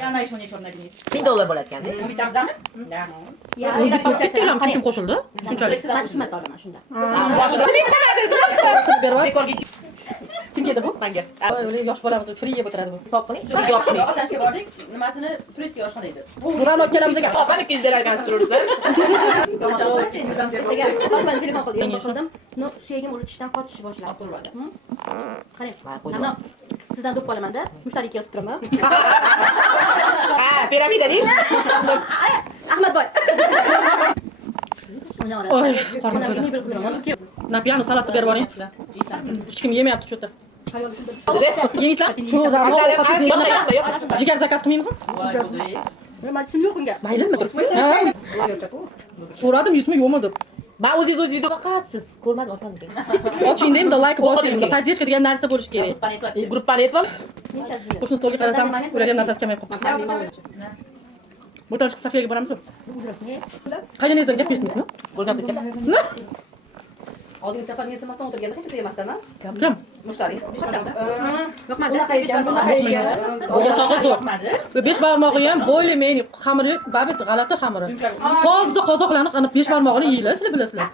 Yana ish o'ynay olmadingiz. $1000 bo'lar ekan. Bitamizami? Ketdilar, kim qo'shildi? Shunchalik. Men xizmat olaman shunda. Kim keldi bu? Menga. O'ylay yosh bolamiz free yeb o'tiradi bu. Hisob qiling. Otashga bordik, nimasini turistga oshxona edi. Buran o'tganimizga gap. Opani 200 berarkansiz turursiz. Men telefon qildim, boshladim. No, suyagim uritishdan qochishni boshladi. Qarang. Mana sizdan do'q qolamanda, mushtariy yozib turaman. Ha, piramida deng. Ahmadboy. Oy, qornim to'ydi. Napiyani salatni berib yuboring. Hech kim yemayapti shu yerda. Yeysizlar? Shu jigar zakaz qilmaymizmi? Voy, xudoy. Nima desam yo'q unga. Maylimi turibsiz? So'radim, yo'qmi yo'qmi deb. Men o'zingiz video faqat siz ko'rmadim o'shanda. Ochingda ham like bosing, podдержка degan narsa bo'lishi kerak. Gruppani aytib ol. Qo'shni stolga qarasam, ular ham narsasi kamayib qolibdi. Bo'tan chiqib Safiyaga boramizmi? Qaynonangizdan gapleshdingizmi? Bo'lgan bitta. Ne? Oldingi safar men simasdan o'tirganda hech narsa yemasdanmi? Kim? Mushtariy. Yo'qmadi. Bo'ya sog'ib zo'r. Yo'qmadi. Bu besh barmog'i ham bo'yli meni xamiri, babit g'alati xamiri. Toza qozoqlarni qanday besh barmog'ini yeylar, sizlar bilasizlar.